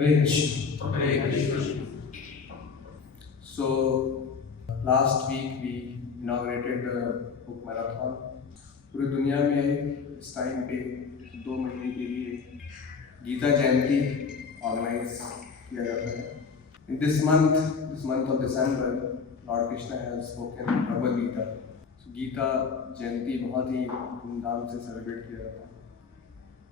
Hare Krishna. Hare Krishna. So, last week we inaugurated the book marathon. पूरी दुनिया में इस टाइम पे 2 महीने के लिए गीता जयंती ऑर्गेनाइज किया जाता है. In this month of December, Lord Krishna has spoken Bhagavad Gita. So, Gita Jayanti बहुत ही धूमधाम से सेलिब्रेट किया जाता है.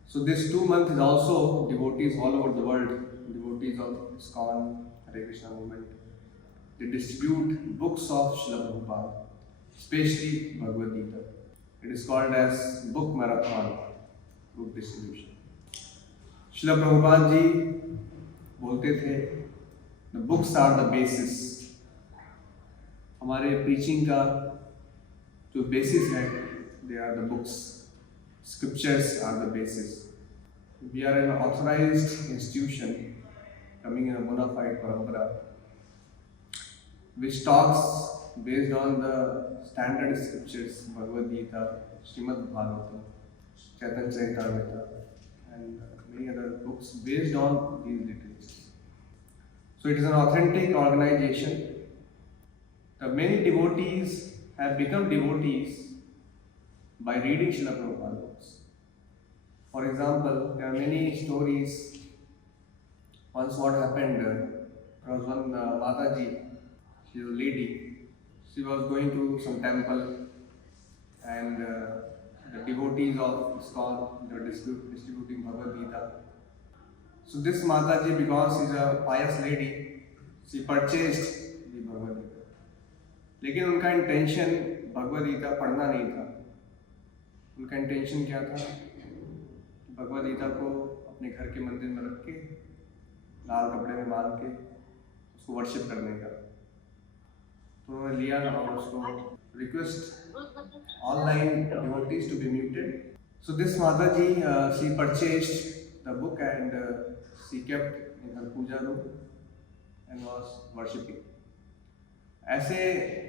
So this 2 month is also devotees all over the world, devotees of ISKCON, Hare Krishna movement. They distribute books of Srila Prabhupada, especially Bhagavad Gita. It is called as book marathon, book distribution. Srila Prabhupada ji बोलते थे, the books are the basis. हमारे preaching का जो basis है, they are the books. Scriptures are the basis. We are an authorized institution coming in a bona fide parampara which talks based on the standard scriptures, Bhagavad Gita, Srimad Bhagavatam, Chaitanya Charitamrita, and many other books based on these literatures. So it is an authentic organization. The many devotees have become devotees by reading Srila Prabhupada books. For example, there are many stories. Once what happened, there was one Mataji, she was a lady. She was going to some temple and the devotees of ISKCON, they were distributing Bhagavad Gita. So this Mataji, because she is a pious lady, she purchased the Bhagavad Gita. लेकिन उनका intention Bhagavad Gita पढ़ना नहीं था. उनका intention क्या था? भगवद गीता को अपने घर के मंदिर में रख के लाल कपड़े में बांध के उसको वर्शिप करने का. तो उन्होंने लिया और उसको request online devotees to be muted. So this माता जी she purchased the book and she kept in her puja room and was worshipping. ऐसे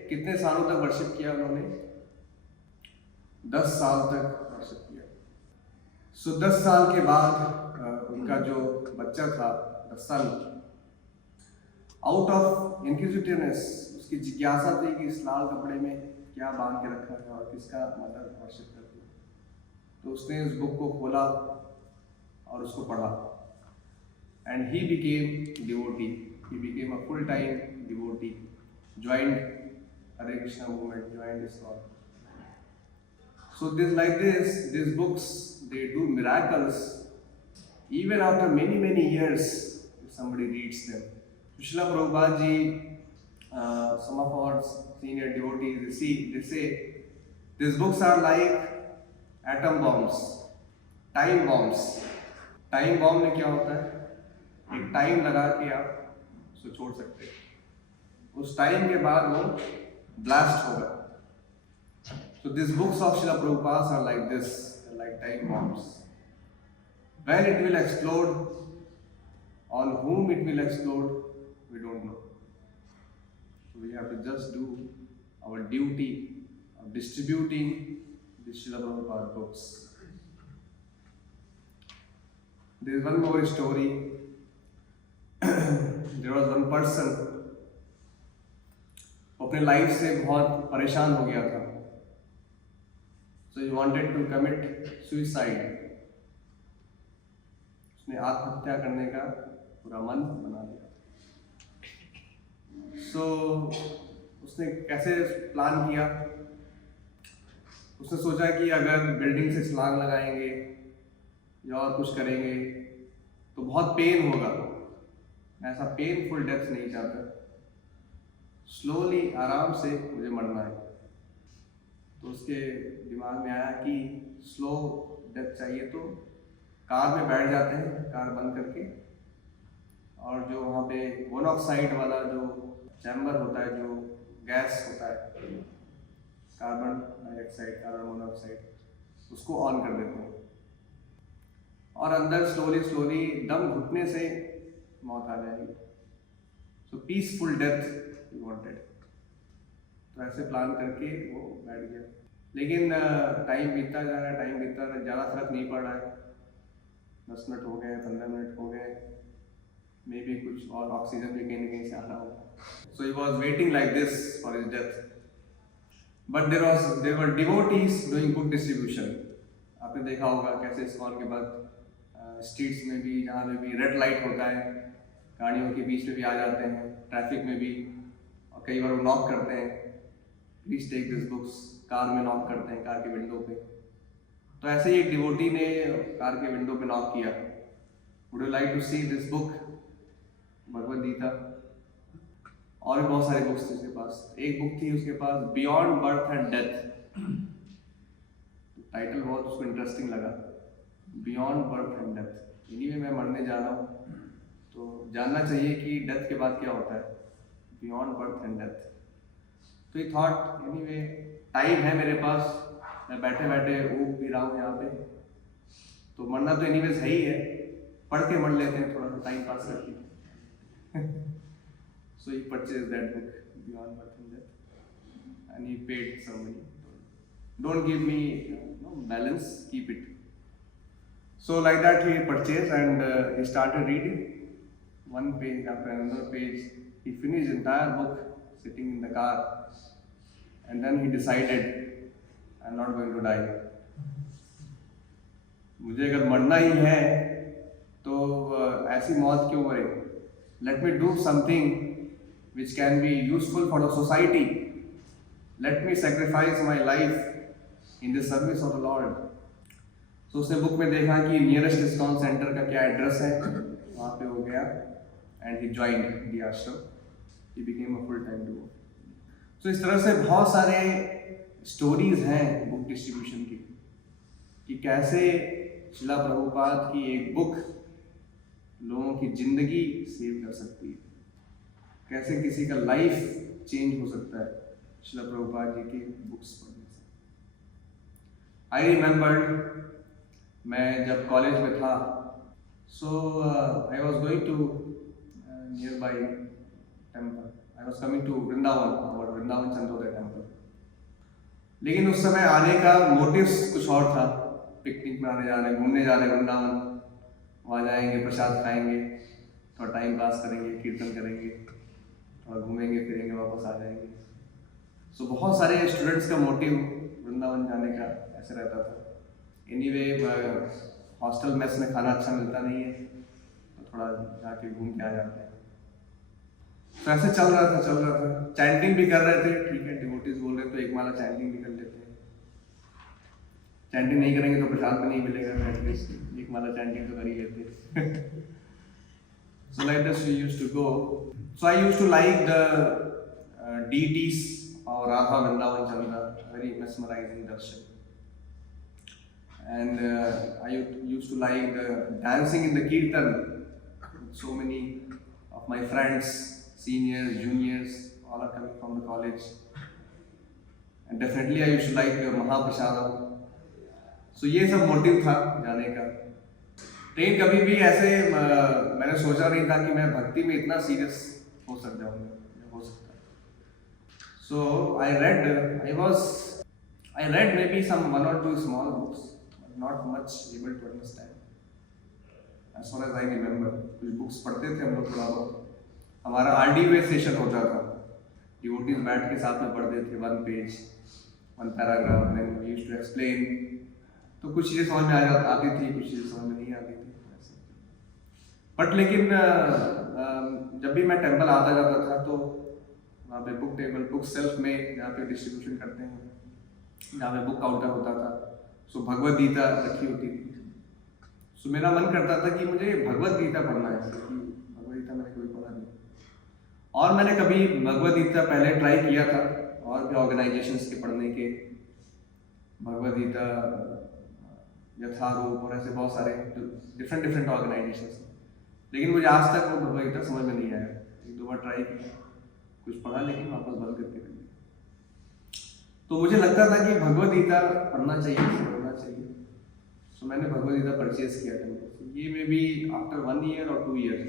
कितने सालों तक वर्शिप किया उन्होंने? 10 साल तक वर्शिप किया. सो 10 साल के बाद उनका जो बच्चा था 10 साल, आउट ऑफ इंक्विजिटिवनेस, उसकी जिज्ञासा थी कि इस लाल कपड़े में क्या बांध के रखा है और किसका मदर वर्शिप करती है. तो उसने उस बुक को खोला और उसको पढ़ा and he became devotee. He became a full time devotee, joined Hare Krishna movement, joined ISKCON. So these books, they do miracles even after many years if somebody reads them. Srila Prabhupada ji, some of our senior devotees, they say these books are like atom bombs, time bombs. Time bomb में क्या होता है? एक time लगा के आप उसको छोड़ सकते हैं. उस टाइम के बाद वो ब्लास्ट होगा. So these books of Srila Prabhupada are like this, like time bombs. When it will explode, on whom it will explode, we don't know. So we have to just do our duty of distributing the Srila Prabhupada books. There is one more story. There was one person, अपने life से बहुत परेशान हो गया था. So he wanted to commit suicide. उसने आत्महत्या करने का पूरा मन बना लिया. सो उसने कैसे प्लान किया? उसने सोचा कि अगर बिल्डिंग से छलांग लगाएंगे या और कुछ करेंगे तो बहुत पेन होगा. ऐसा पेनफुल डेथ नहीं चाहता. स्लोली, आराम से मुझे मरना है. तो उसके दिमाग में आया कि स्लो डेथ चाहिए तो कार में बैठ जाते हैं, कार बंद करके, और जो वहाँ पे मोनोऑक्साइड वाला जो चैम्बर होता है, जो गैस होता है, कार्बन डाइऑक्साइड, कार्बन मोनोऑक्साइड, उसको ऑन कर देते हैं और अंदर स्लोली दम घुटने से मौत आ जाएगी. सो पीसफुल डेथ he wanted. तो ऐसे प्लान करके वो बैठ गया. लेकिन टाइम बीतता जा रहा है, ज़्यादा फर्क नहीं पड़ रहा है. 10 मिनट हो गए, 15 मिनट हो गए, मे बी कुछ और ऑक्सीजन भी कहीं ना कहीं से आना होगा। So he was waiting like this for his death, but there were devotees doing good distribution. आपने देखा होगा कैसे इस्कॉन के बाद स्ट्रीट्स में भी, जहाँ पे भी रेड लाइट होता है, गाड़ियों के बीच में भी आ जाते हैं, ट्रैफिक में भी, और कई बार वो नॉक करते हैं, please take this books, car में नॉक करते हैं, कार के विंडो पे। तो ऐसे ही एक डिवोटी ने कार के विंडो पे नॉक किया, would you like to see this book, Bhagavad Gita. और भी बहुत सारी बुक्स थी उसके पास। एक बुक थी उसके पास, beyond birth and death. Title बहुत उसको इंटरेस्टिंग लगा, beyond birth and death. Anyway मैं मरने जा रहा हूँ तो जानना चाहिए कि डेथ के बाद क्या होता है, बियॉन्ड बर्थ एंड डेथ। तो ये थॉट, एनीवे टाइम है मेरे पास, मैं बैठे बैठे ऊब भी रहा हूँ यहाँ पे, तो मरना तो एनीवेज है ही है, पढ़ के मर लेते हैं थोड़ा सा टाइम पास करके। So he purchase that book, beyond birth and death, and he paid some money. Don't give me balance, keep it. So like that he purchased, and he started reading one page after another page. He finished entire book sitting in the car, and then he decided, I'm not going to die. मुझे अगर मरना ही है तो ऐसी मौत क्यों मरे? Let me do something which can be useful for the society. Let me sacrifice my life in the service of the Lord. So उसने बुक में देखा कि नियरेस्ट इस्कॉन सेंटर का क्या एड्रेस है, वहाँ पे हो गया, and he joined the ashram, he became a full time devotee. So इस तरह से बहुत सारे स्टोरीज हैं बुक डिस्ट्रीब्यूशन की, कि कैसे शिला प्रभुपाद की एक बुक लोगों की जिंदगी सेव कर सकती है, कैसे किसी का लाइफ चेंज हो सकता है शिला प्रभुपाद जी की बुक्स पढ़ने से। आई रिमेंबर्ड, मैं जब कॉलेज में था, so I was going to nearby temple, I was coming to Vrindavan, और वृंदावन चंद्रोदय टेम्पल। लेकिन उस समय आने का मोटिव्स कुछ और था, पिकनिक में आने जा रहे, घूमने जा रहे वृंदावन, वहाँ जाएंगे, प्रसाद खाएंगे, थोड़ा टाइम पास करेंगे, कीर्तन करेंगे, थोड़ा घूमेंगे फिरेंगे, वापस आ जाएंगे। सो बहुत सारे स्टूडेंट्स का मोटिव वृंदावन जाने का ऐसे रहता था। एनीवे हॉस्टल मेस में खाना अच्छा मिलता नहीं है, तो थोड़ा जाके घूम के आ जाते हैं। तो ऐसे चल रहा था, चैंटिंग भी कर रहे थे, ठीक है, डिवोटीज बोल रहे तो एक माला चैंटिंग भी कर लेते हैं। चैंटिंग नहीं करेंगे तो प्रसाद भी नहीं मिलेगा, एटलीस्ट एक माला चैंटिंग तो कर ही लेते। So like this we used to go. So I used to like the deities of Radha Vrindavan Chandra, very mesmerizing darshan. And I used to like the dancing in the kirtan. So many of my friends, seniors, juniors, all are coming from the college. And definitely I used to like Mahaprasadam. So ये सब motive था जाने का। लेकिन कभी भी ऐसे मैंने सोचा नहीं था कि मैं भक्ति में इतना सीरियस हो सकता। So I read maybe some one or two small books, but not much able to understand. As far as I remember, कुछ बुक्स पढ़ते थे हम लोग थोड़ा बहुत। हमारा RDV सेशन होता था, डिवोटीज बैठ के साथ में पढ़ते थे, one page, one paragraph, then we used to explain. तो कुछ चीज़ें समझ में आती थी, कुछ चीज़ें समझ में नहीं आती थी। बट लेकिन जब भी मैं टेम्पल आता जाता था तो वहाँ पे बुक टेबल, बुक सेल्फ में जहाँ पे डिस्ट्रीब्यूशन करते हैं, जहाँ पे बुक काउंटर होता था, सो भगवद गीता रखी होती थी। सो मेरा मन करता था कि मुझे भगवद गीता पढ़ना है, क्योंकि भगवद गीता मैंने कभी पढ़ा नहीं। और मैंने कभी भगवद गीता पहले ट्राई किया था, और भी ऑर्गेनाइजेशंस के पढ़ने के, भगवद गीता, यथारूप और ऐसे बहुत सारे डिफरेंट ऑर्गेनाइजेशंस, लेकिन मुझे आज तक वो भगवद गीता समझ में नहीं आया। एक दो बार ट्राई किया, कुछ पढ़ा, लेकिन वापस बंद करके रख दिया। तो मुझे लगता था कि भगवद गीता पढ़ना चाहिए, सो मैंने भगवद गीता परचेज किया था। ये maybe after 1 year or 2 years,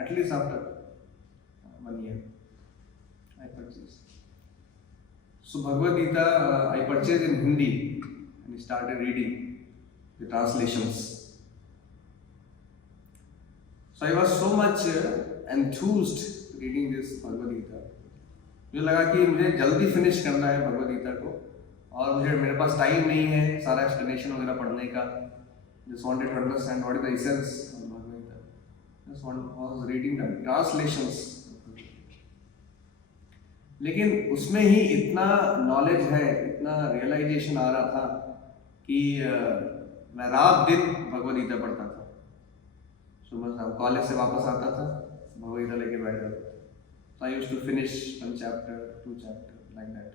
at least after 1 year I purchase. So Bhagavad Gita I purchase in Hindi and started reading the translations. So I was so much enthused reading this Bhagavad Gita. मुझे लगा कि मुझे जल्दी finish करना है भगवद गीता को, और मुझे मेरे पास टाइम नहीं है सारा एक्सप्लेनेशन वगैरह पढ़ने का. Just wanted to understand what is the essence of Bhagavad Gita. Just was reading the translations. लेकिन उसमें ही इतना नॉलेज है, इतना रियलाइजेशन आ रहा था कि मैं रात दिन भगवद गीता पढ़ता था. सुबह शाम कॉलेज से वापस आता था, भगवद गीता लेके बैठ जाता था. So I used to finish 1 chapter, 2 chapter, like that.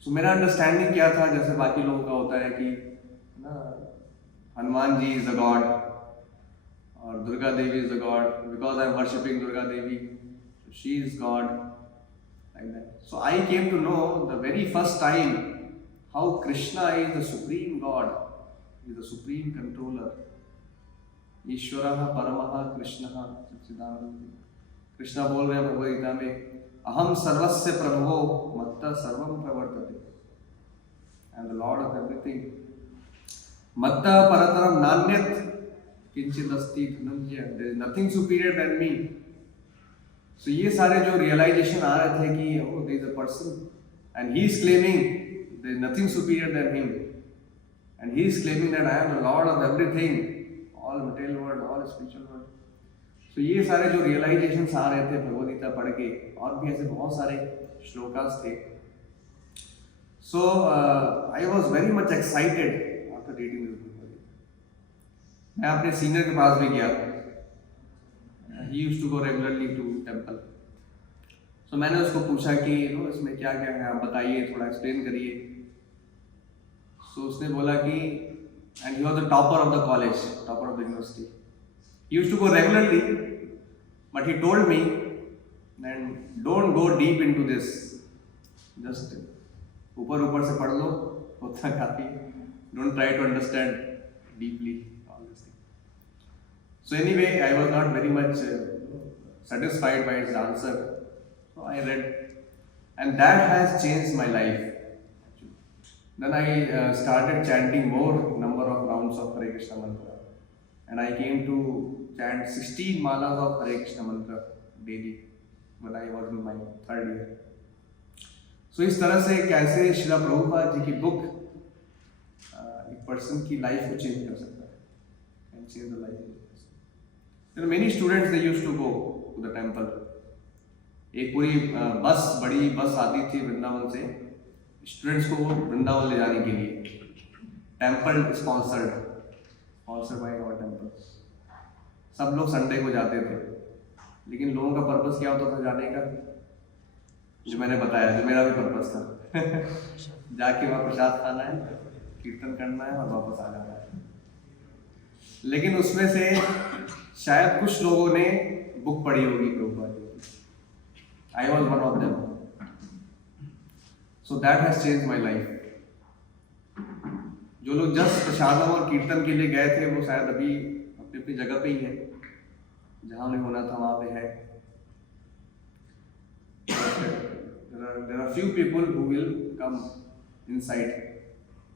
So मेरा अंडरस्टैंडिंग क्या था, जैसे बाकी लोगों का होता है कि ना Hanuman ji is the god और Durga Devi is the god, because I am worshipping Durga Devi, she is god, like that. So I came to know the very first time how Krishna is the supreme God, he is the supreme controller. ईश्वरः परमः कृष्णः सच्चिदानंद. कृष्णा बोल रहे हैं भगवद गीता में, अहम सर्वस्य प्रभवो मत्तः सर्वं प्रवर्तते, I am the lord of everything, मत्तः परतरं नान्यत् किंचित् अस्ति Dhananjaya, there is nothing superior than me. So ये सारे जो रियलाइजेशन आ रहे थे कि oh there is a person and he is claiming there is nothing superior than him, and he is claiming that I am the lord of everything, all material world, all spiritual world. तो ये सारे जो realisations आ रहे थे भगवद गीता पढ़ के, और भी ऐसे बहुत सारे श्लोकास थे. So I was very much excited after reading this book. मैं अपने सीनियर के पास भी गया, he used to go regularly to temple. So मैंने उसको पूछा कि इसमें क्या क्या है, आप बताइए, थोड़ा एक्सप्लेन करिए. सो उसने बोला कि, and he was the topper of the college, topper of the university. He used to go regularly, but he told me, then don't go deep into this. Just ऊपर ऊपर से पढ़ लो, उतना काफी. Don't try to understand deeply all this thing. So anyway, I was not very much satisfied by his answer. So I read, and that has changed my life. Then I started chanting more number of rounds of Hare Krishna mantra. And I came to chant 16 malas of Hare Krishna mantra daily when I was in my 3rd year. So इस तरह से कैसे श्रील प्रभुपाद जी की book एक person की life को change कर सकता है, and change the life. There are many students, they used to go to the temple. एक पूरी बस, बड़ी बस आती थी वृंदावन से स्टूडेंट्स को वृंदावन ले जाने के लिए. Temple sponsored by our temple. सब लोग संडे को जाते थे, लेकिन लोगों का पर्पस क्या होता था जाने का, जो मैंने बताया, जो मेरा भी पर्पस था. जाके वहाँ प्रसाद खाना है, कीर्तन करना है और वापस आ जाना है. लेकिन उसमें से शायद कुछ लोगों ने बुक पढ़ी होगी प्रभुपाद जी की. I was one of them. So that has change my life. जो लोग जस्ट प्रसादम और कीर्तन के लिए गए थे, वो शायद अभी अपनी अपनी जगह पे ही है, जहां उन्हें होना था वहां पे है. There are few people who will come inside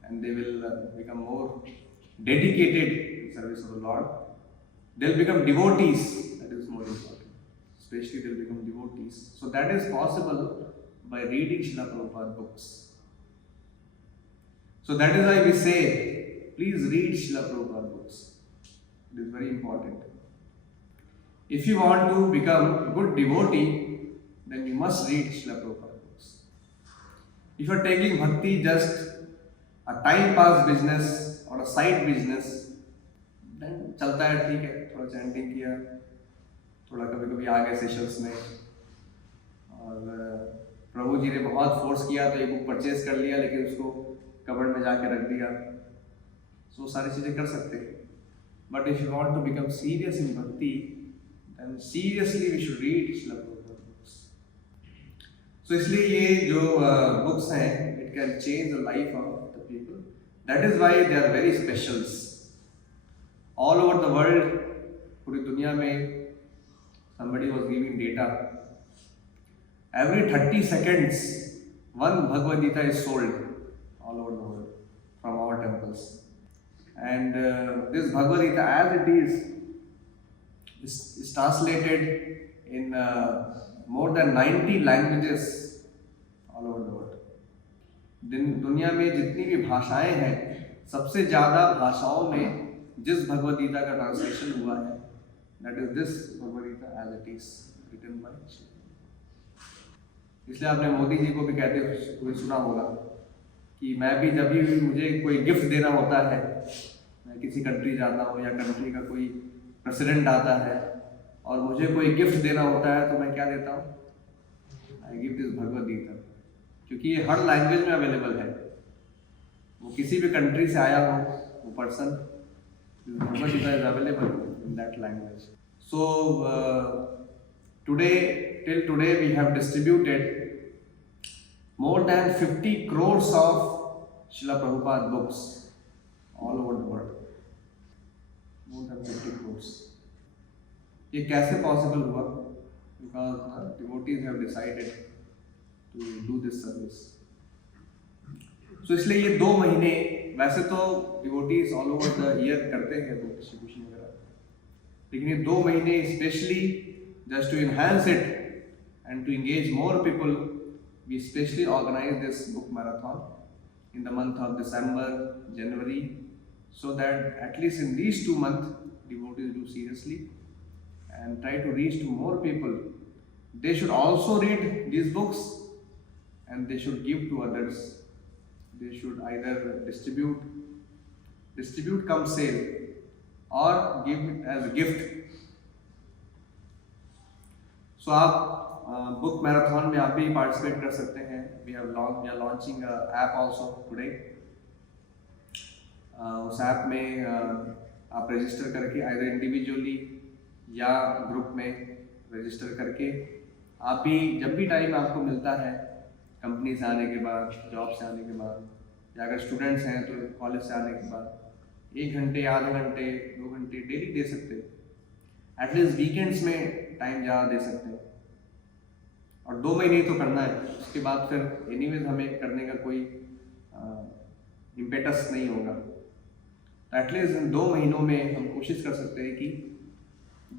and they will become more dedicated in service of the Lord. They'll become devotees. That is more important. Especially they'll become devotees. So that is possible by reading Srila Prabhupada books. So that is why we say, please read Srila Prabhupada books. It is very important. If you want to become a good devotee, then you must read Srila Prabhupada books. If you are taking bhakti just a time pass business or a side business, then चलता है, ठीक है, थोड़ा chanting किया, थोड़ा कभी कभी आ गए सेशंस में, और प्रभु जी ने बहुत फोर्स किया तो एक बुक परचेज कर लिया, लेकिन उसको कबर्ड में जाके रख दिया. सो सारी चीजें कर सकते हैं. But if you want to become serious in bhakti, then seriously we should read Srila Prabhupada books. So इसलिए ये जो बुक्स हैं, it can change the life of the people. That is why they are very specials. All over the world, पूरी दुनिया में somebody was giving data. Every 30 seconds, one Bhagavad Gita is sold all over the world from our temples. And this Bhagavad Gita, as it is, It's translated in more than 90 languages all over the world. दुनिया में जितनी भी भाषाएं हैं, सबसे ज़्यादा भाषाओं में जिस भगवद गीता का ट्रांसलेशन हुआ है, that is this Bhagavad Gita as it is written by Shri। इसलिए आपने मोदी जी को भी कहते हुए सुना होगा कि मैं भी जब भी मुझे कोई गिफ्ट देना होता है, मैं किसी कंट्री जाता हूँ या कंट्री का कोई प्रेसिडेंट आता है और मुझे कोई गिफ्ट देना होता है, तो मैं क्या देता हूँ? I give this Bhagavad Gita, क्योंकि ये हर लैंग्वेज में अवेलेबल है। वो किसी भी कंट्री से आया हो वो person, Bhagavad Gita is available in that language. So today till today we have distributed more than 50 crores of Srila Prabhupada books all over the world, more than 50 crores। ये कैसे पॉसिबल हुआ? Because devotees have decided to do this service। So इसलिए ये 2 महीने, वैसे तो devotees all over the year करते हैं book distribution वगैरह, लेकिन ये 2 महीने specially just to enhance it and to engage more people, we specially organize this book marathon in the month of December, January, so that at least in these 2 months devotees do seriously and try to reach to more people. They should also read these books and they should give to others. They should either distribute come sale, or give it as a gift। So आप book marathon में आप भी participate कर सकते हैं। We are launching app also today. उस app में आप रजिस्टर करके आइदर इंडिविजुअली या ग्रुप में रजिस्टर करके आप भी जब भी टाइम आपको मिलता है, कंपनी से आने के बाद, जॉब से आने के बाद, या अगर स्टूडेंट्स हैं तो कॉलेज से आने के बाद 1 घंटे, आधे घंटे, 2 घंटे डेली दे सकते हैं। एटलीस्ट वीकेंड्स में टाइम ज़्यादा दे सकते हैं, और 2 महीने तो करना है, उसके बाद फिर एनीवेज हमें करने का कोई इम्पेटस नहीं होगा। तो एटलीस्ट इन 2 महीनों में हम कोशिश कर सकते हैं कि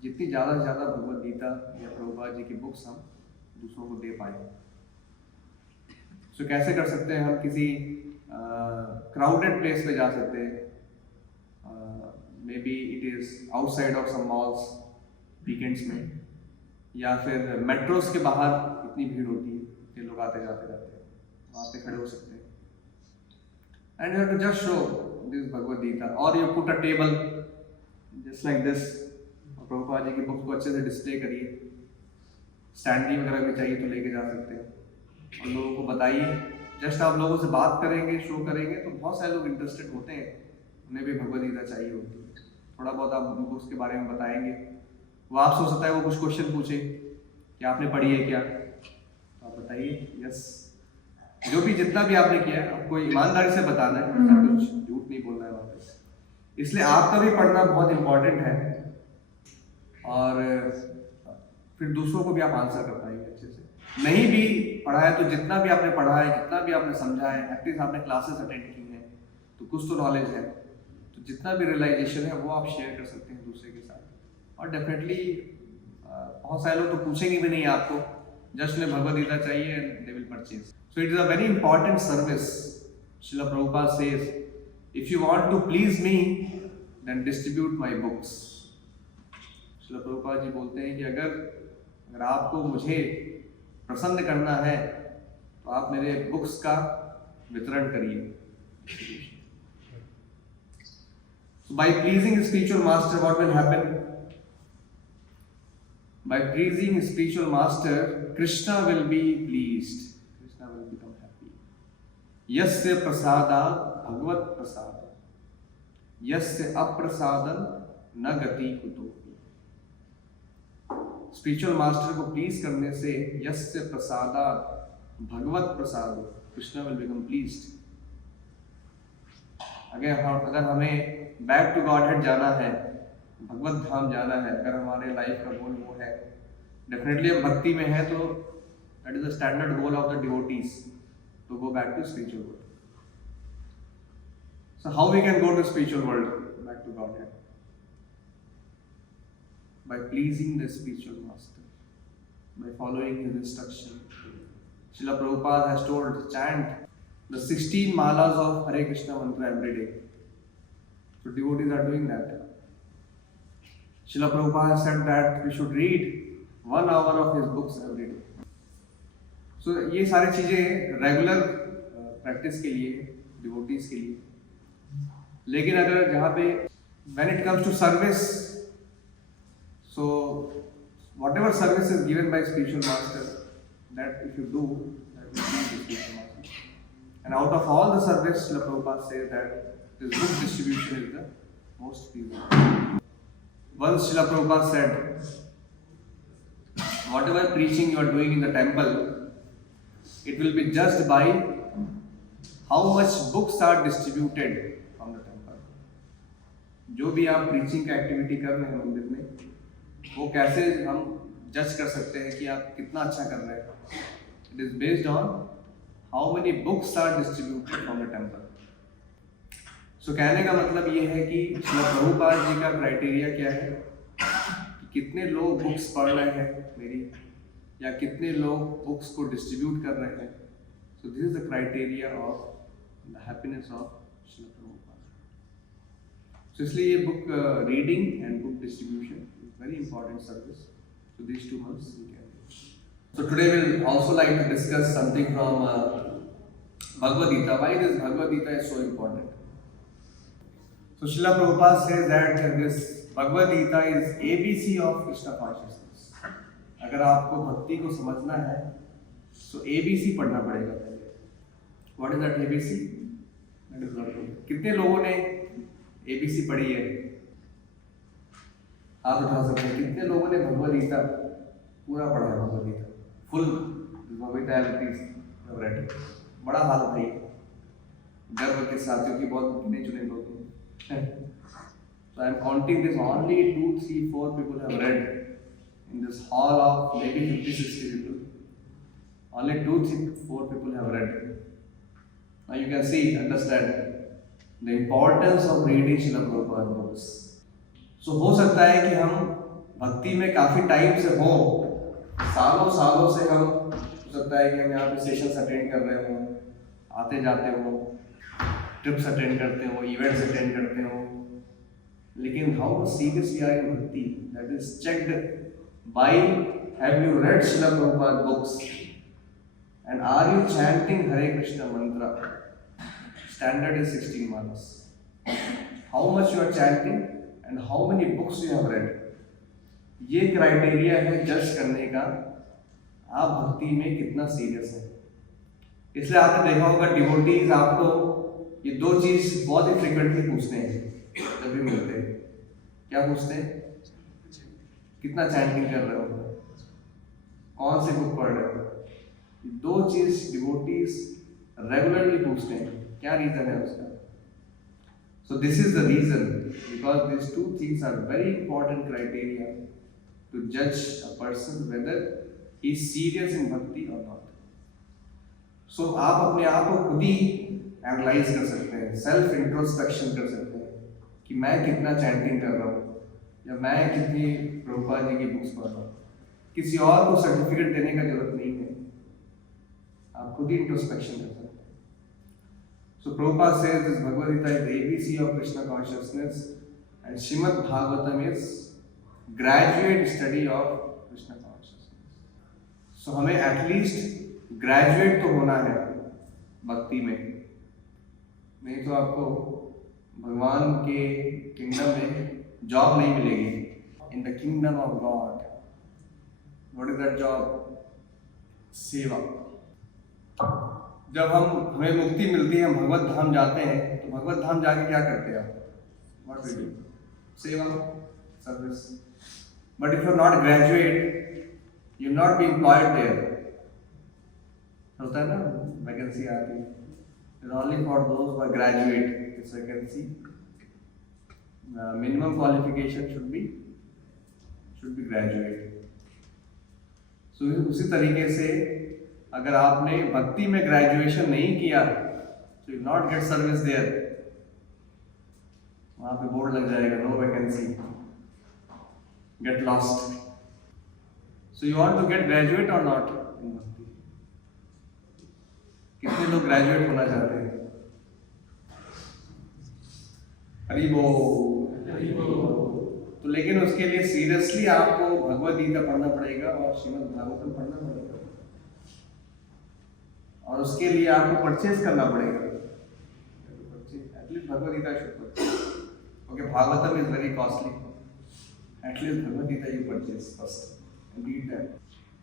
जितनी ज़्यादा से ज़्यादा भगवद गीता या प्रभुपाद जी की बुक्स हम दूसरों को दे पाएँ। सो कैसे कर सकते हैं? हम किसी क्राउडेड प्लेस पे जा सकते हैं, maybe it is outside of some malls weekends में, या फिर मेट्रोस के बाहर इतनी भीड़ होती है कि लोग आते जाते रहते हैं, वहाँ पे खड़े हो सकते हैं। And you have to just show this Bhagavad Gita, और you put a table just like this, और प्रभुपाद जी की बुक को अच्छे से डिस्प्ले करिए। स्टैंडी वगैरह भी चाहिए तो लेके जा सकते हैं, और लोगों को बताइए। जस्ट आप लोगों से बात करेंगे, शो करेंगे, तो बहुत सारे लोग इंटरेस्टेड होते हैं, उन्हें भी भगवद गीता चाहिए होती है। थोड़ा बहुत आप उनको उसके बारे में बताएंगे, वो आपसे हो सकता है वो कुछ क्वेश्चन पूछे कि आपने पढ़ी है क्या, तो आप बताइए यस, जो भी जितना भी आपने किया है आपको ईमानदारी से बताना है, कुछ झूठ नहीं बोलना है वहाँ पे। इसलिए आपका भी पढ़ना बहुत इम्पोर्टेंट है, और फिर दूसरों को भी आप आंसर कर पाएंगे अच्छे से। नहीं भी पढ़ा है तो जितना भी आपने पढ़ा है, जितना भी आपने समझा है, एटलीस्ट आपने क्लासेस अटेंड की हैं तो कुछ तो नॉलेज है, तो जितना भी रियलाइजेशन है वो आप शेयर कर सकते हैं दूसरे के साथ। और डेफिनेटली बहुत सारे लोग तो पूछेंगे भी नहीं आपको, जस्ट उन्हें भगवद गीता चाहिए and they will purchase. So it is a very important service. Shrila Prabhupada says, if you want to please me then distribute my books. Shrila Prabhupada ji बोलते हैं कि अगर आपको मुझे प्रसन्न करना है तो आप मेरे बुक्स का वितरण करिए। So by pleasing spiritual master, what will happen? By pleasing spiritual master, Krishna will be pleased. Krishna will become happy. Yasya prasada bhagavad prasada, yasya aprasadan na gati kutopi। Spiritual master को please करने से यस्य प्रसादा भगवत प्रसाद, Krishna will become pleased. अगर हमें back to God head जाना है, भगवत धाम जाना है, अगर हमारे लाइफ का गोल वो है, डेफिनेटली हम भक्ति में है तो that is the standard goal of the devotees to go back to spiritual world. So how we can go to spiritual world back to godhead? by pleasing the spiritual master, by following his instruction. Srila Prabhupada has told, chant the 16 malas of Hare Krishna mantra every day. So devotees are doing that. Srila Prabhupada said that we should read 1 hour of his books every day. So ये सारी चीजें regular practice के लिए, devotees के लिए. लेकिन अगर जहाँ पे when it comes to service, so whatever service is given by spiritual master, that if you do, that will be the spiritual master. And out of all the service, Srila Prabhupada says that this book distribution is the most feasible. Once Srila Prabhupada said, whatever preaching you are doing in the temple, it will be judged by how much books are distributed from the temple. जो भी आप preaching का activity कर रहे हैं मंदिर में, वो कैसे हम जज कर सकते हैं कि आप कितना अच्छा कर रहे हैं? It is based on how many books are distributed from the temple. So कहने का मतलब ये है कि श्रील प्रभुपाद जी का क्राइटेरिया क्या है कि कितने लोग बुक्स पढ़ रहे हैं मेरी, या कितने लोग बुक्स को डिस्ट्रीब्यूट कर रहे हैं. So this is the criteria of the happiness of Shrila Prabhupada. So इसलिए ये book reading and book distribution is very important service. So this 2 months we can do. So today we'll also like to discuss something from Bhagavad Gita. Why this Bhagavad Gita is so important? So Srila Prabhupada says that this Bhagavad Gita is ABC of Krishna consciousness. अगर आपको भक्ति को समझना है तो ABC पढ़ना पड़ेगा पहले. What is that ABC? कितने लोगों ने ABC पढ़ी है? आप उठा सकते हैं. कितने लोगों ने भगवद गीता पूरा पढ़ा है? Bhagavad Gita full Bhagavad Gita read. बड़ा हाल भाई, गर्व के साथ, क्योंकि बहुत गिने चुने लोग हैं. So I am counting this, only 2, 3, 4 people have read in this hall of maybe 50, 60 people. Only 2, 3, 4 people have read. Now you can see, understand the importance of reading Srila Prabhupada books. So हो सकता है कि हम भक्ति में काफी time से हों, सालों सालों से हम, हो सकता है कि हम यहाँ पे सेशंस अटेंड कर रहे हों, आते जाते हों, ट्रिप्स अटेंड करते हो, इवेंट्स अटेंड करते हो, लेकिन how serious we are in bhakti, that is checked by have you read Shrila Prabhupada books and are you chanting Hare Krishna mantra. Standard is 16 malas. How much you are chanting and how many books you have read. ये criteria है जज करने का आप भक्ति में कितना serious है. इसलिए आपने देखा होगा डिवोटीज आपको ये 2 चीज बहुत ही फ्रिक्वेंटली पूछते हैं जब भी मिलते हैं. क्या पूछते हैं? कितना चैंटिंग कर रहे हो, कौन से बुक पढ़ रहे हो. 2 चीज डिवोटीज रेगुलरली पूछते हैं. क्या रीजन है उसका? So this is the reason, because this 2 things are very important criteria to जज a person whether he is serious in bhakti और नॉट. सो आप अपने आप को खुद ही एनालाइज कर सकते हैं, सेल्फ इंट्रोस्पेक्शन कर सकते हैं कि मैं कितना चैंटिंग कर रहा हूँ, या मैं कितनी प्रभुपाद जी की बुक्स पढ़ रहा हूँ. किसी और को सर्टिफिकेट देने का जरूरत नहीं है, आप खुद ही इंट्रोस्पेक्शन कर सकते हैं. So Prabhupada says this Bhagavad Gita is ABC of Krishna consciousness and Shrimad Bhagavatam is graduate study of Krishna consciousness. So हमें एटलीस्ट ग्रेजुएट तो होना है भक्ति में, नहीं तो आपको भगवान के किंगडम में जॉब नहीं मिलेगी. In the kingdom of God, what is that job? सेवा. जब हमें मुक्ति मिलती है, हम भगवत धाम जाते हैं, तो भगवत धाम जाके क्या करते हैं आप? What we do? Seva, service. But if you are not graduate, you will not be employed there. होता है ना, वैकेंसी आती है, it's only for those who are graduate this vacancy. Minimum qualification should be graduate. So उसी तरीके से अगर आपने भक्ति में ग्रेजुएशन नहीं किया तो you not get service there. वहां पे बोर्ड लग जाएगा, no vacancy. get lost. So you want to get graduate or not in bhakti? कितने लोग ग्रेजुएट होना चाहते हैं? हरिबो। तो लेकिन उसके लिए सीरियसली आपको भगवद गीता पढ़ना पड़ेगा और श्रीमद् भागवतम पढ़ना पड़ेगा, और उसके लिए आपको परचेज करना पड़ेगा। At least Bhagavad Gita should purchase. Okay, Bhagavatam is very costly, at least Bhagavad Gita you purchase first and read that.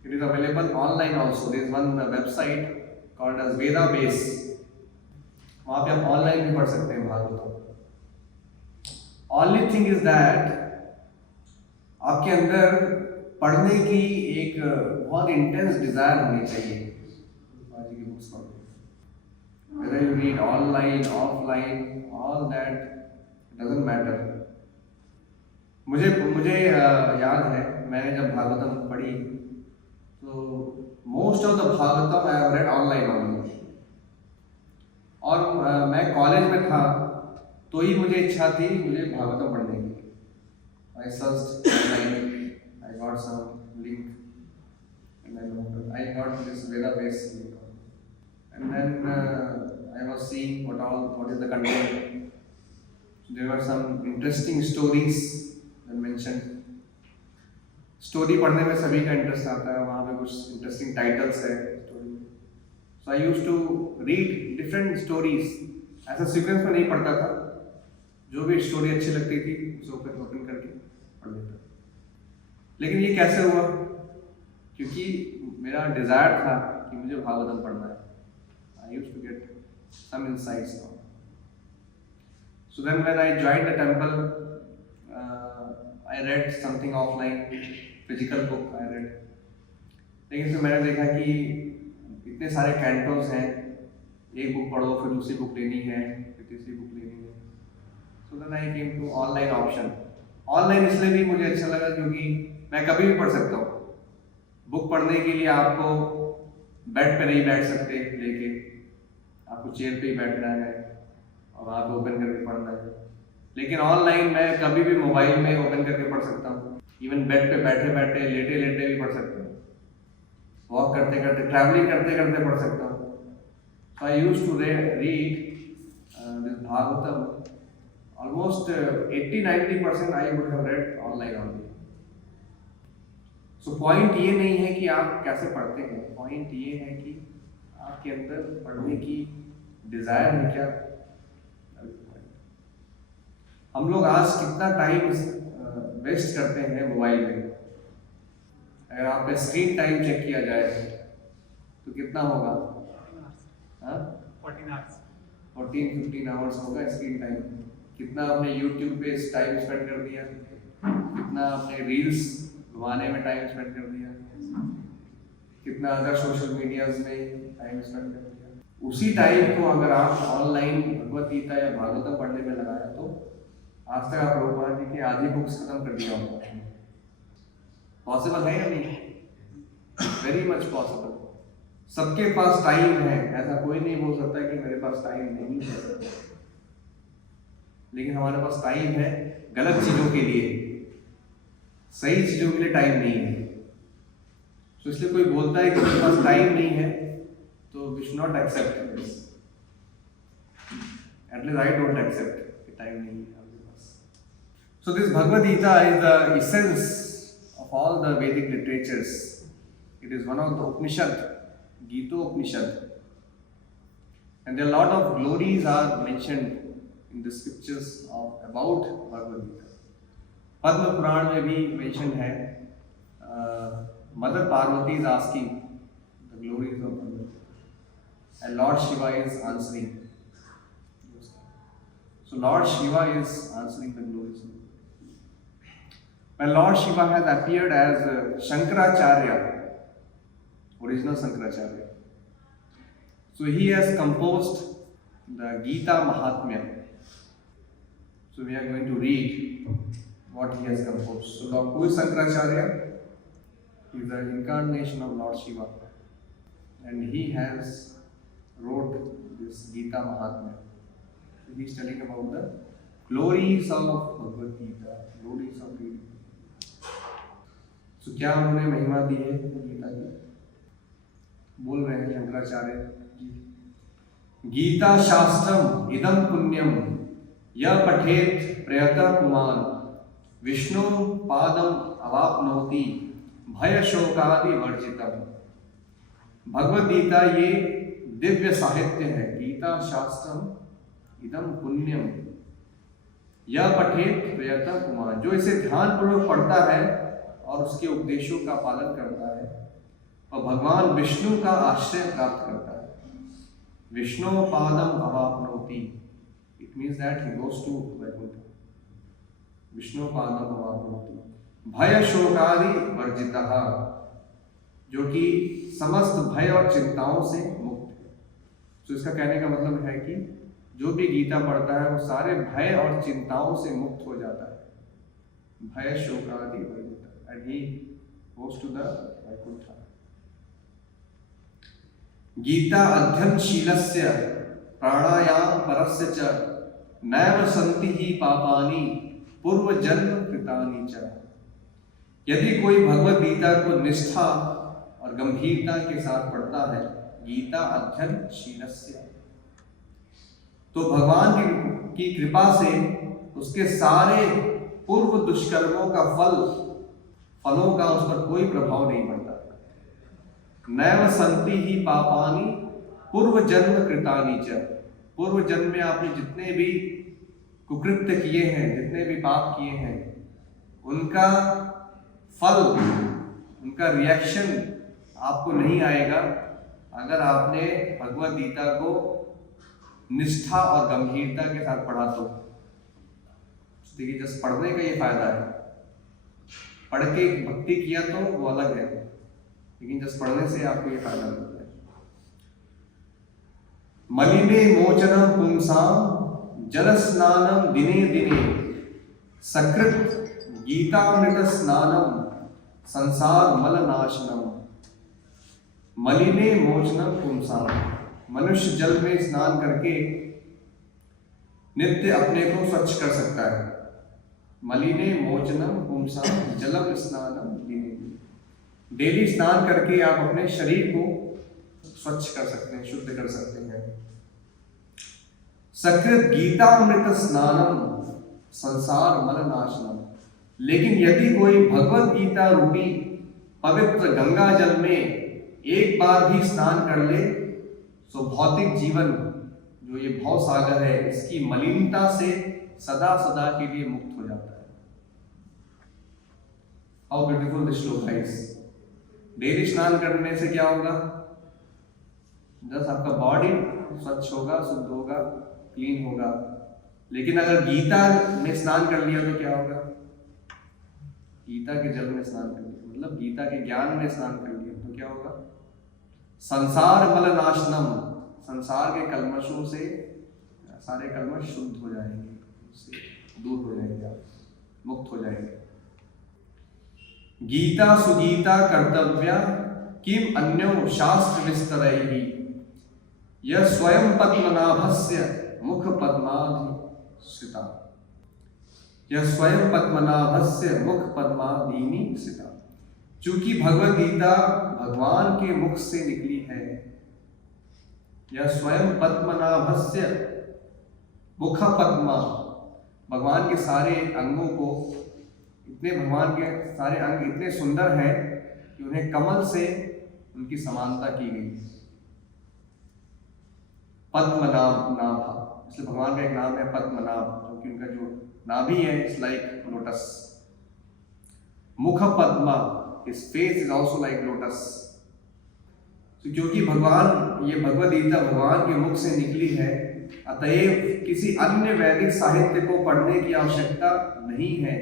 It is available online also. There is one website called as Veda Base. वहाँ पे आप ऑनलाइन भी पढ़ सकते हैं Bhagavatam. Only thing is that आपके अंदर पढ़ने की एक बहुत इंटेंस डिजायर होनी चाहिए बाजी की बुक्स पढ़ने। Whether you read online, offline, all that doesn't matter. मुझे याद है मैंने जब भागवतम पढ़ी तो most of the Bhagavatam I have read online only, और मैं कॉलेज में था तो ही मुझे इच्छा थी मुझे भागवतम पढ़ने की। I searched online, I got some link and I got this Veda base link, and then I was seeing what is the content. There were some interesting stories mentioned. Story पढ़ने में सभी का इंटरेस्ट आता है, वहाँ पे कुछ इंटरेस्टिंग टाइटल्स है स्टोरी में। So I used to read different stories, ऐसा सीक्वेंस में नहीं पढ़ता था, जो भी स्टोरी अच्छी लगती थी उसे ओपन करके पढ़ लेता। लेकिन ये कैसे हुआ? क्योंकि मेरा डिजायर था कि मुझे भागवतम पढ़ना है। I used to get some insights now. So then when I joined the temple, I read something offline, physical book I read. लेकिन फिर मैंने देखा कि इतने सारे कैंटोस हैं, एक बुक पढ़ो फिर दूसरी बुक लेनी है, फिर तीसरी बुक लेनी है। So then I came to online option. Online इसलिए भी मुझे अच्छा लगा क्योंकि मैं कभी भी पढ़ सकता हूँ। बुक पढ़ने के लिए आपको बेड पे नहीं बैठ सकते लेके, आपको चेयर पे ही बैठना है और वहाँ पे ओपन करके पढ़ना है। लेकिन ऑनलाइन मैं कभी भी मोबाइल में ओपन करके पढ़ सकता हूँ, इवन बेड पे बैठे बैठे लेटे लेटे भी पढ़ सकता हूँ, वॉक करते करते ट्रैवलिंग करते करते पढ़ सकता हूँ। So I used to read this Bhagavatam almost 80-90% I would have read online only. So point ये नहीं है कि आप कैसे पढ़ते हैं, पॉइंट ये है कि आपके अंदर पढ़ने की डिजायर है क्या। हम लोग आज कितना टाइम वेस्ट करते हैं मोबाइल में। अगर आप स्क्रीन टाइम चेक किया जाए तो कितना होगा? 14-15 आवर्स होगा स्क्रीन टाइम। कितना आपने यूट्यूब पे टाइम स्पेंड कर दिया, कितना आपने रील्स घुमाने में टाइम स्पेंड कर दिया, कितना अदर सोशल मीडियाज में टाइम स्पेंड कर दिया। उसी टाइम को अगर आप ऑनलाइन भगवद गीता या भागवतम पढ़ने में लगाया तो आज तक आप प्रभुपाद जी की आधी बुक्स खत्म कर दिया होगा। पॉसिबल है या नहीं? Very much possible. सबके पास टाइम है, ऐसा कोई नहीं बोल सकता कि मेरे पास टाइम नहीं है। लेकिन हमारे पास टाइम है गलत चीजों के लिए, सही चीजों के लिए टाइम नहीं है। तो इसलिए कोई बोलता है कि मेरे पास टाइम नहीं है तो we should not accept this. At least I don't accept कि टाइम नहीं है। So this Bhagavad Gita is the essence of all the Vedic literatures. It is one of the Upanishad, Gita Upanishad. And there are a lot of glories are mentioned in the scriptures about Bhagavad Gita. Padma Puran में भी mentioned है, Mother Parvati is asking the glories of Bhagavad Gita, and Lord Shiva is answering. So Lord Shiva is answering the glories of Bhagavad Gita. When Lord Shiva has appeared as Shankaracharya, original Shankaracharya, so he has composed the Gita Mahatmya. So we are going to read what he has composed. So who is Shankaracharya? He is the incarnation of Lord Shiva, and he has wrote this Gita Mahatmya. So he is telling about the glories of Bhagavad Gita, glories of Gita. तो क्या उन्होंने महिमा दी है गीता की? बोल रहे हैं शंकराचार्य जी, गीता शास्त्रम इदम पुण्यम यह पठेत प्रयतः पुमान विष्णु पादम अवाप्नोति भय शोकादि वर्जितम। भगवद गीता ये दिव्य साहित्य है। गीता शास्त्रम इदम पुण्यम यह पठेत प्रयतः पुमान, जो इसे ध्यान पूर्वक पढ़ता है और उसके उपदेशों का पालन करता है और भगवान विष्णु का आश्रय प्राप्त करता है। विष्णु पादम अवाप्नोति, it means that he goes to Vaikuntha. Vishnu पादम अवाप्नोति भय शोकादि वर्जितः, जो कि समस्त भय और चिंताओं से मुक्त है। तो इसका कहने का मतलब है कि जो भी गीता पढ़ता है वो सारे भय और चिंताओं से मुक्त हो जाता है। भय शोकादि वर्जितः and he goes to the Vaikuntha. गीता अध्ययनशीलस्य प्राणायाम परस्य च नैव सन्ति ही पापानि पूर्व जन्म कृतानि च। यदि कोई भगवद गीता को निष्ठा और गंभीरता के साथ पढ़ता है, गीता अध्ययनशीलस्य, तो भगवान की कृपा से उसके सारे पूर्व दुष्कर्मों का फलों का उस पर कोई प्रभाव नहीं पड़ता। नैव सन्ति ही पापानि पूर्व जन्म कृतानि च, पूर्व जन्म में आपने जितने भी कुकृत्य किए हैं, जितने भी पाप किए हैं, उनका फल, उनका रिएक्शन आपको नहीं आएगा अगर आपने भगवद गीता को निष्ठा और गंभीरता के साथ पढ़ा तो। देखिए, जस्ट पढ़ने का ये फायदा है। पढ़ के भक्ति किया तो वो अलग है, लेकिन जस्ट पढ़ने से आपको ये फायदा मिलता है। मलिने मोचनम पुंसाम जल स्नानम दिने दिने सकृत गीतामृत स्नानम संसार मल नाशनम। मलिने मोचनम पुंसाम, मनुष्य जल में स्नान करके नित्य अपने को स्वच्छ कर सकता है। मलिने मोचनम पुंसाम जलम स्नानम दिने दिने, डेली स्नान करके आप अपने शरीर को स्वच्छ कर सकते हैं, शुद्ध कर सकते हैं। सकृत गीतामृत स्नानम संसार मल नाशनम, लेकिन यदि कोई भगवत गीता रूपी पवित्र गंगा जल में एक बार भी स्नान कर ले, तो भौतिक जीवन जो ये भव सागर है, इसकी मलिनता से सदा सदा के लिए मुक्त हो जाता है। हाउ ब्यूटीफुल दिस श्लोक है। डेली स्नान करने से क्या होगा? बस आपका बॉडी स्वच्छ होगा, शुद्ध होगा, क्लीन होगा। लेकिन अगर गीता में स्नान कर लिया तो क्या होगा? गीता के जल में स्नान कर लिया, मतलब गीता के ज्ञान में स्नान कर लिया तो क्या होगा? संसार मल नाशनम, संसार के कल्मशों से सारे कल्मश शुद्ध हो जाएंगे, उससे दूर हो जाएंगे, आप मुक्त हो जाएंगे। गीता सुगीता कर्तव्या किम अन्यो शास्त्र विस्तरैहि यह स्वयं पद्मनाभस्य मुख पद्माधिश्रिता। यह स्वयं पद्मनाभस्य मुख पद्मादीनि स्थिता। चूंकि भगवद गीता भगवान के मुख से निकली है, यह स्वयं पद्मनाभस्य मुख पद्मा, भगवान के सारे अंगों को, इतने भगवान के सारे अंग इतने सुंदर हैं कि उन्हें कमल से उनकी समानता की गई। पद्मनाभ, नाभा, इसलिए भगवान का एक नाम है पद्मनाभ, क्योंकि उनका जो नाभि है इट्स लाइक लोटस। मुख Padma, his face is also like lotus। तो क्योंकि भगवान, ये भगवद गीता भगवान के मुख से निकली है, अतएव किसी अन्य वैदिक साहित्य को पढ़ने की आवश्यकता नहीं है।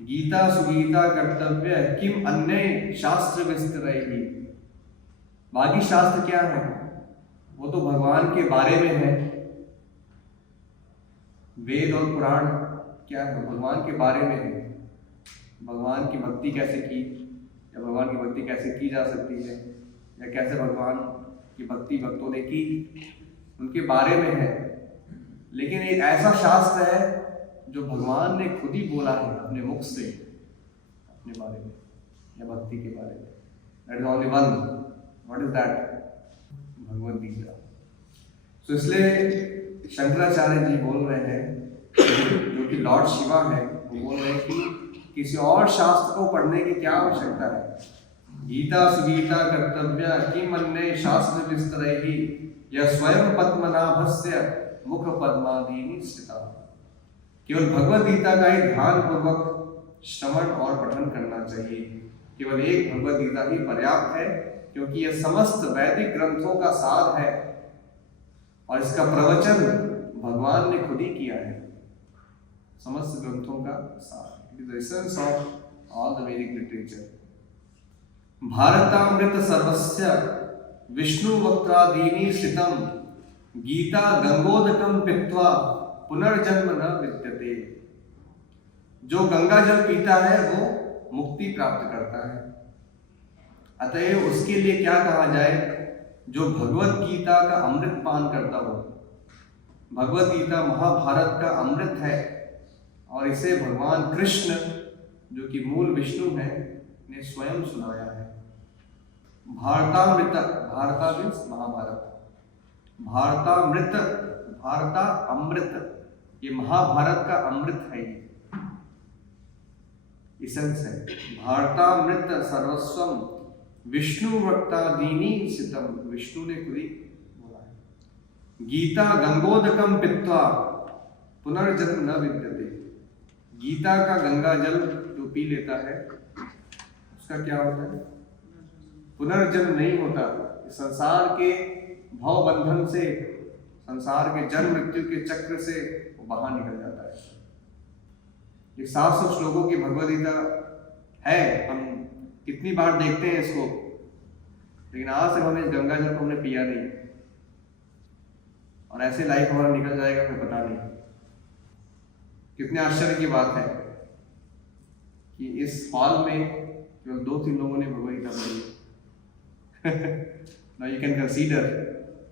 गीता सुगीता कर्तव्य किम अन्य शास्त्र विस्तरैहि, बाकी शास्त्र क्या है? वो तो भगवान के बारे में है। वेद और पुराण क्या है? भगवान के बारे में है। भगवान की भक्ति कैसे की, या भगवान की भक्ति कैसे की जा सकती है, या कैसे भगवान की भक्ति भक्तों ने की, उनके बारे में है। लेकिन एक ऐसा शास्त्र है जो भगवान ने खुद ही बोला है अपने मुख से, अपने बारे में या भक्ति के बारे में। That is only one. What is that? Bhagavad Gita. तो इसलिए शंकराचार्य जी बोल रहे हैं, जो कि लॉर्ड शिवा है, वो बोल रहे हैं कि किसी और शास्त्र को पढ़ने की क्या आवश्यकता है। गीता सुगीता कर्तव्य किम अन्य शास्त्र विस्तरैहि यः स्वयं पद्मनाभस्य मुख पद्मादीनि स्थिता। केवल भगवद गीता का ही ध्यान पूर्वक श्रवण और पठन करना चाहिए। केवल एक भगवद गीता ही पर्याप्त है, क्योंकि यह समस्त वैदिक ग्रंथों का सार है और इसका प्रवचन भगवान ने खुद ही किया है। समस्त ग्रंथों का सार, it is the essence of all the वैदिक लिटरेचर। भारतामृत सर्वस्य विष्णु वक्त्रादीनि श्रितम गीता गंगोदकम पीत्वा पुनर्जन्म न विद्यते। जो गंगा जल पीता है वो मुक्ति प्राप्त करता है। अतएव उसके लिए क्या कहा जाए? जो भगवत गीता का अमृत पान करता हो। भगवत गीता महाभारत का अमृत है और इसे भगवान कृष्ण, जो कि मूल विष्णु है, ने स्वयं सुनाया है। भारतामृत, भारता मीन्स महाभारत, भारतामृत, भारता अमृत, ये महाभारत का अमृत है, ये इसेंस है। भारतामृत सर्वस्वम विष्णु वक्तादीनि सितम, विष्णु ने खुद ही बोला है। गीता गंगोदकम पीत्वा पुनर्जन्म न विद्यते। गीता का गंगा जल जो पी लेता है उसका क्या होता है? पुनर्जन्म नहीं होता। संसार के भव बंधन से, संसार के जन्म मृत्यु के चक्र से वो बाहर निकल जाता है। ये 700 श्लोकों की भगवद गीता है। हम कितनी बार देखते हैं इसको, लेकिन आज तक हमने गंगा जल को हमने पिया नहीं, और ऐसे लाइफ हमारा निकल जाएगा हमें पता नहीं। कितने आश्चर्य की बात है कि इस हॉल में केवल 2-3 लोगों ने भगवद गीता पढ़ी है। Now you can consider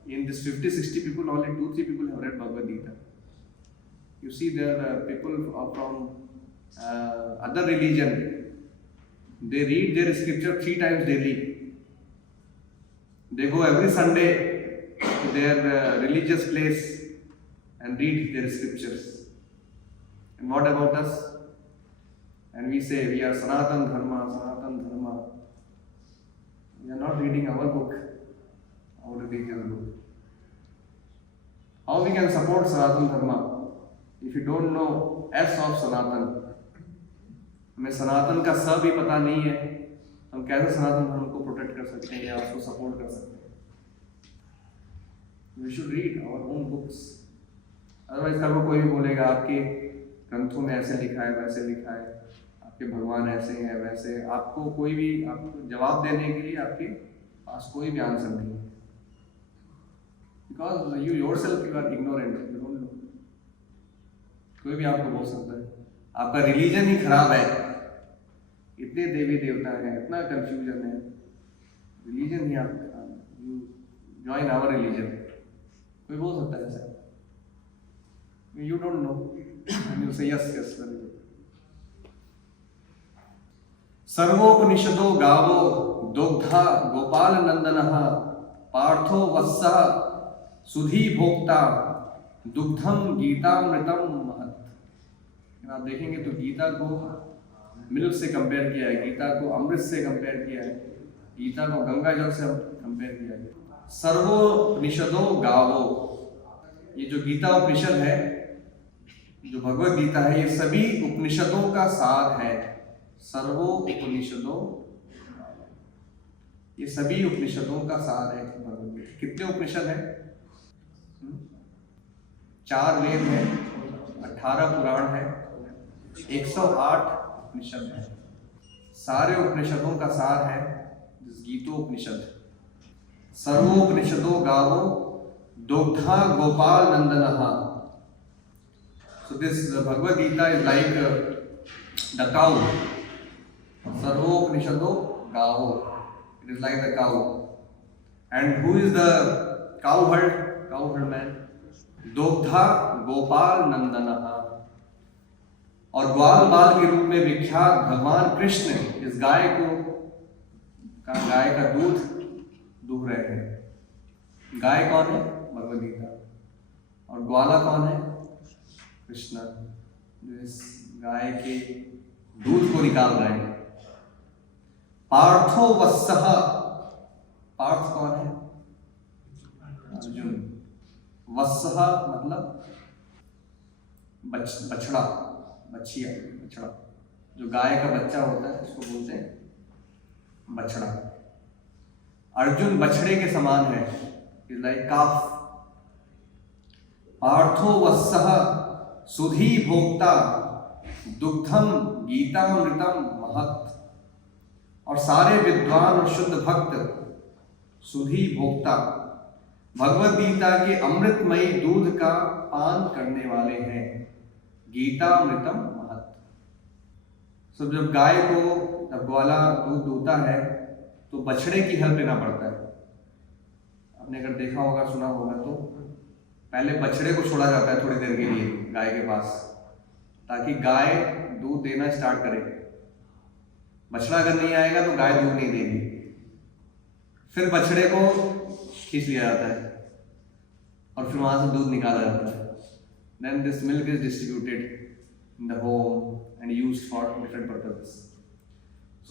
in this 50-60 people, only 2-3 people have read Bhagavad Gita. You see, there are people from other religion. They read their scripture 3 times daily. They go every Sunday to their religious place and read their scriptures. And what about us? And we say we are Sanatan Dharma, Sanatan Dharma. We are not reading our book, our religious book. How we can support Sanatan Dharma if you don't know S of Sanatan? हमें सनातन का स भी पता नहीं है, हम कैसे सनातन धर्म को प्रोटेक्ट कर सकते हैं या उसको सपोर्ट कर सकते हैं? We should read our own books. Otherwise कल को कोई भी बोलेगा आपके ग्रंथों में ऐसे लिखा है, वैसे लिखा है, आपके भगवान ऐसे हैं वैसे, आपको कोई भी आपको जवाब देने के लिए आपके पास कोई भी आंसर नहीं है। Because you yourself you are ignorant, you don't know. कोई भी आपको बोल सकता है आपका रिलीजन ही खराब है, इतने देवी देवता हैं, इतना कंफ्यूजन है, रिलीजन ही आपका खराब है, यू ज्वाइन आवर रिलीजन। कोई बोल सकता है ऐसा? You don't no and you से यस यस। सर्वोपनिषदो गावो दुग्धा गोपाल नंदनः पार्थो वत्सः सुधी भोक्ता दुग्धम गीतामृतम महत्। आप देखेंगे तो गीता को मिल्क से कंपेयर किया है, गीता को अमृत से कंपेयर किया है, गीता को गंगा जल से कंपेयर किया है। सर्वोपनिषदो गावो, ये जो गीता उपनिषद है, जो भगवत गीता है, ये सभी उपनिषदों का सार है। सर्वो उपनिषदो, ये सभी उपनिषदों का सार है भगवत गीता। कितने उपनिषद हैं? 4 वेद है, 18 पुराण है, 108 उपनिषद है। सारे उपनिषदों का सार है गीतोपनिषद। सर्वोपनिषदो गावो दुग्धा Gopal नंदनः। So this Bhagavad Gita is like the cow. Sarvopanishado gaho. It is like the cow. And who is the cowherd? Cowherd man. Dogdha Gopal Nandanaha. और ग्वाल बाल के रूप में विख्यात भगवान कृष्ण इस गाय का दूध दूह रहे हैं। गाय कौन है? भगवद गीता। और ग्वाला कौन है? कृष्ण, जो इस गाय के दूध को निकाल रहे हैं। पार्थो वत्सः, पार्थ कौन है? अर्जुन। वत्सः मतलब बछड़ा, बछड़ा, जो गाय का बच्चा होता है उसको बोलते हैं बछड़ा। अर्जुन बछड़े के समान है, इज लाइक काफ। पार्थो वत्सः सुधी भोक्ता दुग्धम गीतामृतम महत्। और सारे विद्वान और शुद्ध भक्त सुधी भोक्ता भगवद गीता के अमृतमयी दूध का पान करने वाले हैं। गीतामृतम महत्। जब जब ग्वाला दूध दूहता है तो बछड़े की हेल्प लेना पड़ता है। आपने अगर देखा होगा, सुना होगा, तो पहले बछड़े को छोड़ा जाता है थोड़ी देर के लिए गाय के पास, ताकि गाय दूध देना स्टार्ट करे। बछड़ा अगर नहीं आएगा तो गाय दूध नहीं देगी। फिर बछड़े को खींच लिया जाता है और फिर वहां से दूध निकाला जाता है। Then this milk is distributed in the home and used for different purposes.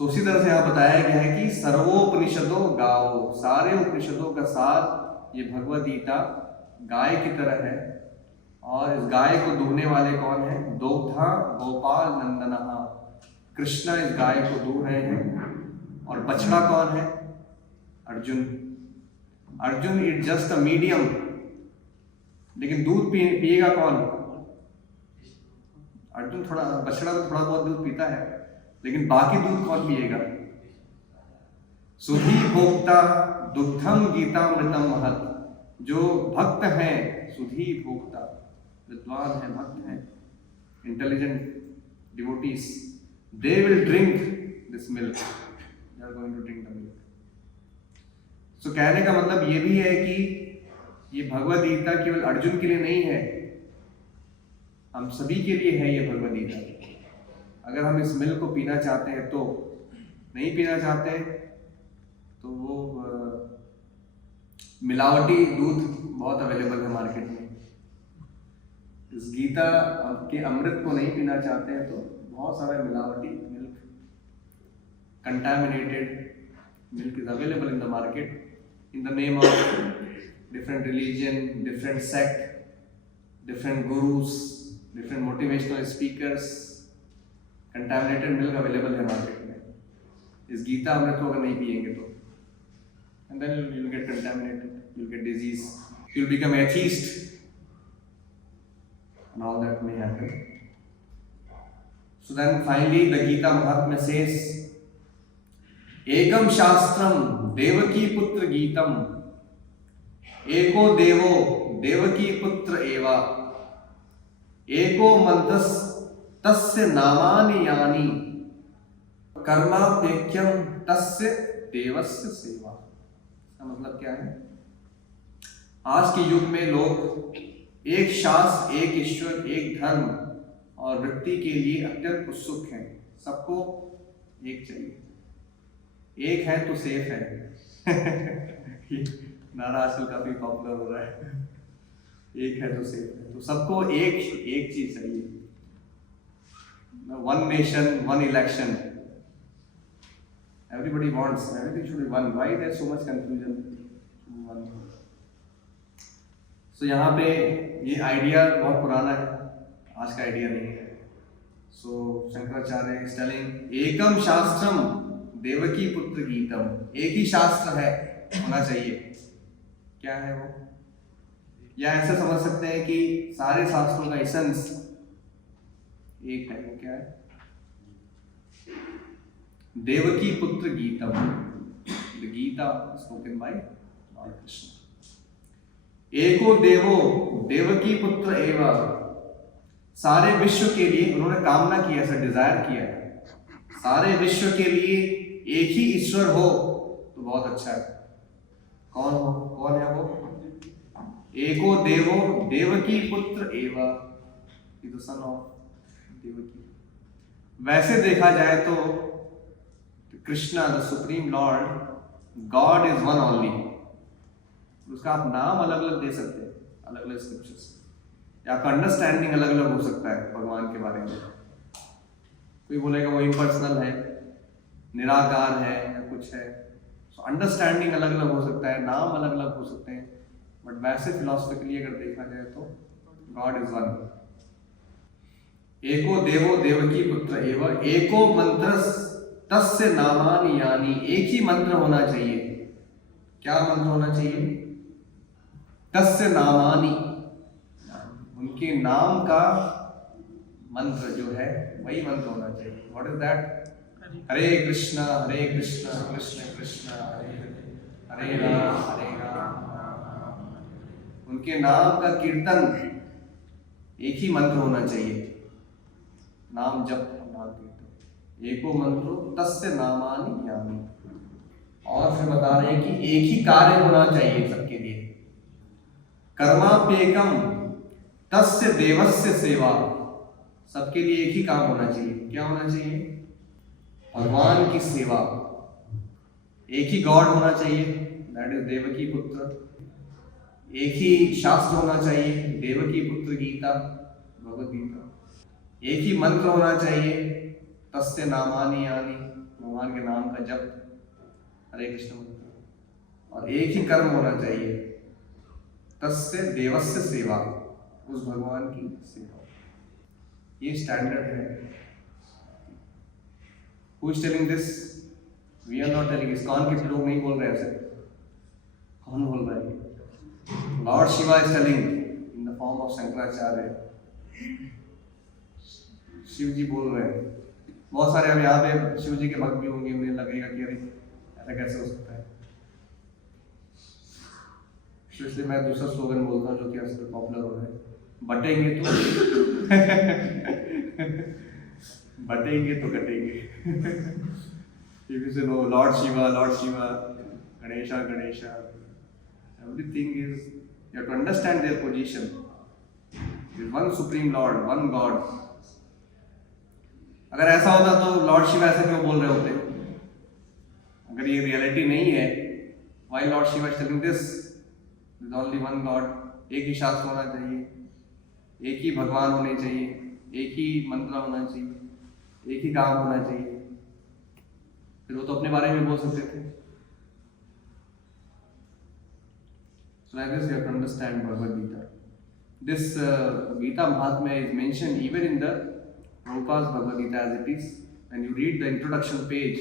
So उसी तरह से यहाँ बताया गया है कि सर्वोपनिषदों गाओ, सारे उपनिषदों का सार ये भगवद गीता गाय की तरह है। और इस गाय को दूहने वाले कौन है? दोग्धा गोपाल नंदनहा, कृष्णा इस गाय को दूह रहे हैं। और बछड़ा कौन है? Arjun. Arjun is just a medium, लेकिन दूध पिएगा कौन? अर्जुन बछड़ा तो थोड़ा बहुत दूध पीता है, लेकिन बाकी दूध कौन पिएगा? सुधी भोक्ता दुग्धम गीतामृतम महत्। जो भक्त हैं, सुधी भोक्ता, विद्वान हैं, भक्त हैं, intelligent devotees, they will drink this milk, they are going to drink the milk. So कहने का मतलब ये भी है कि ये भगवद गीता केवल अर्जुन के लिए नहीं है, हम सभी के लिए है ये भगवद गीता। अगर हम इस मिल्क को पीना चाहते हैं तो, नहीं पीना चाहते तो वो मिलावटी दूध बहुत अवेलेबल है मार्केट में। इस गीता के अमृत को नहीं पीना चाहते हैं तो बहुत सारा मिलावटी milk, contaminated milk is available in the market in the name of different religion, different sect, different gurus, different motivational speakers, contaminated milk available है मार्केट में। इस गीता अमृत को अगर नहीं पिएंगे तो, and then you'll get contaminated, you'll get disease, you'll become atheist, and all that may happen. So then finally the Gita Mahatmya says, एकम शास्त्रम देवकी पुत्र गीतम, एको देवो देवकी पुत्र एवा, एको मंत्रस तस्य नामानि यानि, कर्माप्यक्यम तस्य देवस्य सेवा। इसका मतलब क्या है? आज के युग में लोग एक शास्त्र, एक ईश्वर, एक धर्म और व्यक्ति के लिए अत्यंत उत्सुक हैं। सबको एक चाहिए, एक है तो सेफ है। नारा आजकल काफी पॉपुलर हो रहा है, एक है तो सेफ है। तो सबको एक चीज चाहिए, one nation one election, everybody wants everything should be one, why there so much confusion? So यहाँ पे ये आइडिया बहुत पुराना है, आज का आइडिया नहीं है। सो शंकराचार्य इज टेलिंग एकम शास्त्रम देवकी पुत्र गीतम, एक ही शास्त्र है, होना चाहिए। क्या है वो? या ऐसा समझ सकते हैं कि सारे शास्त्रों का एसेंस एक है। वो क्या है? देवकी पुत्र गीतम, the Gita spoken by lord Krishna. एको देवो देवकी पुत्र एवा, सारे विश्व के लिए उन्होंने कामना की, ऐसा डिजायर किया है, सारे विश्व के लिए एक ही ईश्वर हो तो बहुत अच्छा है। कौन है वो? एको देवो देवकी पुत्र एवा, द सन ऑफ देवकी। वैसे देखा जाए तो Krishna the supreme Lord God is one only. उसका आप नाम अलग अलग दे सकते हैं अलग अलग स्क्रिप्चर्स, या आपका अंडरस्टैंडिंग अलग अलग हो सकता है भगवान के बारे में। कोई बोलेगा वो इम्पर्सनल है, निराकार है या कुछ है। सो अंडरस्टैंडिंग अलग अलग हो सकता है, नाम अलग अलग हो सकते हैं, बट वैसे फिलोसफिकली अगर देखा जाए तो गॉड इज वन। एको देवो देवकी पुत्र एवं एको मंत्र तस्य नामानि यानी। एक ही मंत्र होना चाहिए। क्या मंत्र होना चाहिए? तस्य नामानि, उनके नाम का मंत्र जो है वही मंत्र होना चाहिए। What is that? Hare Krishna Krishna Krishna Hare Hare Rama Rama Rama. उनके नाम का कीर्तन एक ही मंत्र होना चाहिए। नाम जप नाम कीर्तन एको मंत्रो तस्य नामानि यानी। और फिर बता रहे हैं कि एक ही कार्य होना चाहिए सबके लिए। कर्माप्येकम तस्य देवस्य सेवा। सबके लिए एक ही काम होना चाहिए। क्या होना चाहिए? भगवान की सेवा। एक ही गॉड होना चाहिए, दैट इज देवकी पुत्र। एक ही शास्त्र होना चाहिए, देवकी पुत्र गीता, भगवद गीता। एक ही मंत्र होना चाहिए, तस्य नामानि यानी, भगवान के नाम का जप, हरे कृष्ण मंत्र। और एक ही कर्म होना चाहिए, तस्य देवस्य सेवा, उस भगवान की सेवा। ये स्टैंडर्ड है। Who is telling this? We are not telling. ISKCON के लोग नहीं बोल रहे ऐसे। कौन बोल रहा है? Lord Shiva is telling in the form of Shankaracharya. Shiv जी बोल रहे हैं। बहुत सारे अब यहाँ पे शिव जी के भक्त भी होंगे, उन्हें लगेगा कि अरे ऐसा कैसे हो सकता है। इसलिए मैं दूसरा स्लोगन बोलता हूँ जो कि आजकल पॉपुलर हो रहा है, बटेंगे तो बटेंगे तो कटेंगे। If you say no, Lord Shiva, Ganesha, everything is, you have to understand their position. There is one supreme Lord, one God. अगर ऐसा होता तो लॉर्ड शिवा ऐसे क्यों बोल रहे होते? अगर ये रियलिटी नहीं है, why Lord Shiva is telling this? There is only one God. एक ही शास्त्र होना चाहिए, एक ही भगवान होने चाहिए, एक ही मंत्र होना चाहिए, एक ही काम होना चाहिए। फिर वो तो अपने बारे में बोल सकते थे। So like this you have to understand Bhagavad Gita. This Gita Mahatmya is mentioned even in the Prabhupada's Bhagavad Gita as it is. When you read the introduction page,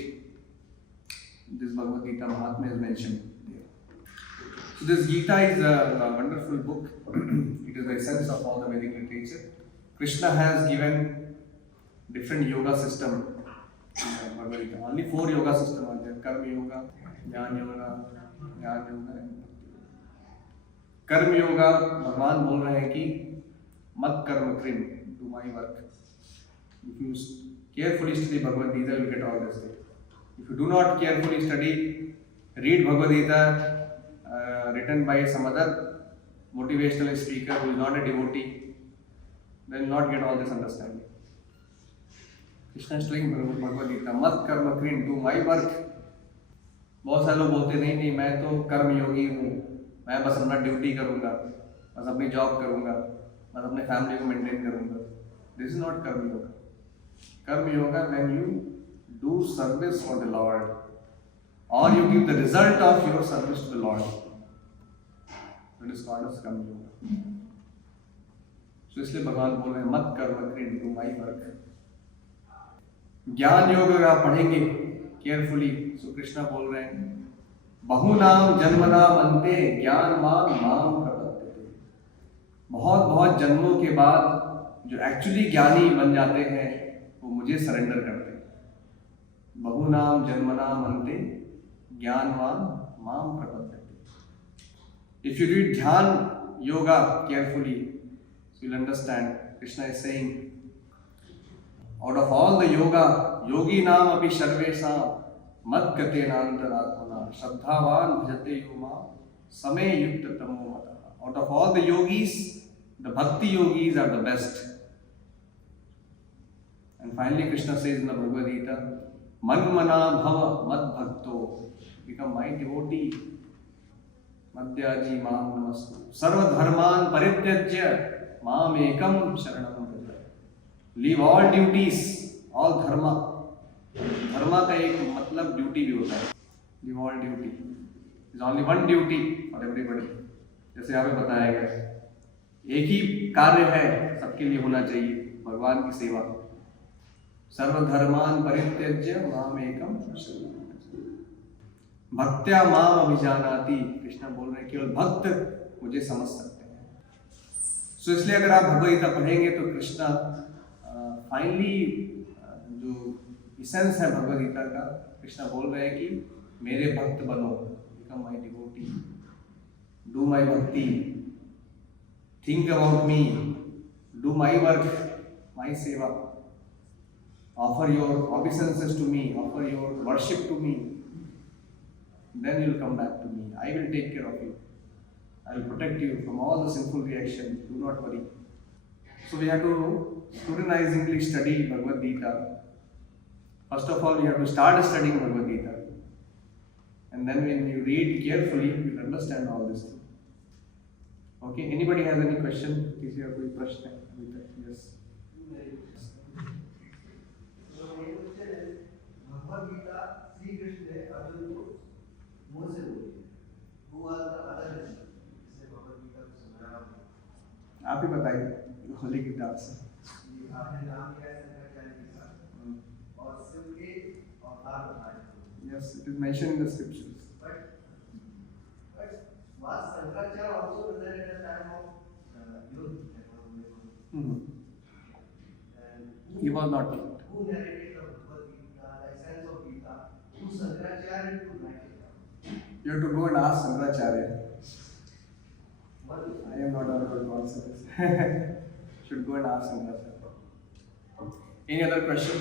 this Bhagavad Gita Mahatmya is mentioned there. So this Gita is a wonderful book. It is the essence of all the Vedic literature. Krishna has given different yoga system in Bhagavad Gita. Only 4 yoga systems are there: Karma Yoga, Jnana Yoga, Jnana Yoga and कर्म योगा। भगवान बोल रहे हैं कि मत कर्म कृम, do my work. If you carefully study Bhagavad Gita, you will get all this thing. If you do not carefully study, read Bhagavad Gita written by some other motivational speaker who is not a devotee, then you will not get all this understanding. Krishna is telling Bhagavad Gita, मत कर्म कृम, do my work. बहुत सारे लोग बोलते नहीं, मैं तो कर्म योगी हूँ, मैं बस अपना ड्यूटी करूँगा, बस अपनी जॉब करूँगा, बस अपने फैमिली को मेंटेन करूँगा। This is not karma yoga. Karma yoga when you do service for the lord और you give the result of your service to the lord, that is called as karma yoga. सो इसलिए भगवान बोल रहे हैं मत कर्म कृम, डू माई वर्क। ज्ञान योग अगर आप पढ़ेंगे केयरफुली, सो कृष्णा बोल रहे हैं बहुनाम जन्मना बनते ज्ञानवान माम प्रपद्यते। बहुत बहुत जन्मों के बाद जो एक्चुअली ज्ञानी बन जाते हैं वो मुझे सरेंडर करते हैं। बहुनाम जन्मना बनते ज्ञानवान माम प्रपद्यते। If you read dhyana yoga carefully, you will understand Krishna is saying out of all the yoga योगी नाम अपि सर्वेषां मत गते नांतरात्मना श्रद्धावान भजते यो मां समय युक्त तमो मतः। Out of all the yogis, the bhakti yogis are the best. And finally, Krishna says in the Bhagavad Gita, Manmana bhava mad bhakto, become my devotee. Madhyaji mam namastu. Sarva dharman parityajya mam ekam sharanam vraja. Leave all duties, all dharma. Dharma का एक मतलब duty भी होता है. Leave all duty. There is only one duty for everybody. जैसे यहाँ पे बताया गया है. एक ही कार्य है सबके लिए होना चाहिए, भगवान की सेवा. सर्वधर्मान परित्यज्य माम एकम शरणं भक्त्या माम अभिजानाति. कृष्ण बोल रहे हैं केवल भक्त मुझे समझ सकते हैं. सो इसलिए अगर आप भगवद गीता पढ़ेंगे तो कृष्ण फाइनली जो इसेंस है भगवद गीता का, कृष्ण बोल रहे हैं कि मेरे भक्त बनो, become my devotee, do my भक्ति, think about me, do my work, my seva, offer your obeisances to me, offer your worship to me, then you will come back to me. I will take care of you. I will protect you from all the sinful reactions. Do not worry. So we have to scrutinizingly study Bhagavad Gita. First of all, we have to start studying Bhagavad Gita. And then when you read carefully, you will understand all this thing. Okay, anybody has any question? किसी का कोई प्रश्न है अभी तक? Yes. Bhagavad Gita Shri Krishna ने अर्जुन को मुंह से बोली. Who was the other listener? जिसे भगवद गीता को सुनाया. आप ही बताइए होली की दात से. आपने नाम लिया है शंकराचार्य जी का और शिव के अवतार बताए. Yes, it is mentioned in the scriptures. Was Shankaracharya also present at the time of Yuddha? And He was not present. who narrated the Bhagavad Gita, the essence of Gita, who Shankaracharya to write it down? You have to go and ask Shankaracharya. What is I am not able to answer this. Should go and ask Shankaracharya. Any other question?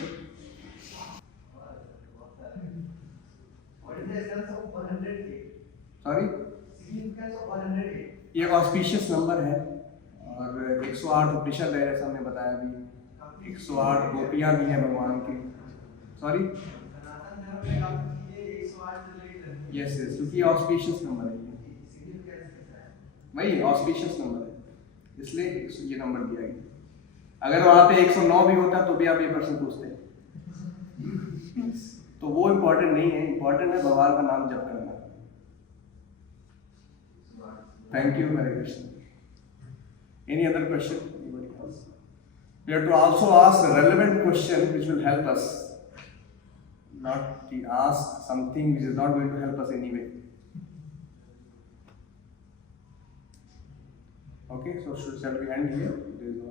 what is the essence of 108? Sorry? Significance of 108? ये एक auspicious number है और 108 उपनिषद है, जैसा हमने बताया अभी. 108 गोपियां भी हैं भगवान की. सॉरी? सनातन धर्म में काफी ये 108 से रिलेटेड है. यस यस, क्योंकि ऑस्पिशियस नंबर है. सिग्निफिकेंस कितना है? वही ऑस्पिशियस नंबर है, इसलिए ये नंबर दिया गया. अगर वहाँ पे 109 भी होता तो भी आप ये प्रश्न पूछते. तो वो इम्पोर्टेंट नहीं है, इम्पोर्टेंट है भगवान का नाम जप करना. Thank you, Hare Krishna. Any other question? Anybody else? We have to also ask a relevant question which will help us. Not ask something which is not going to help us anyway. Okay, so shall we end here? There is no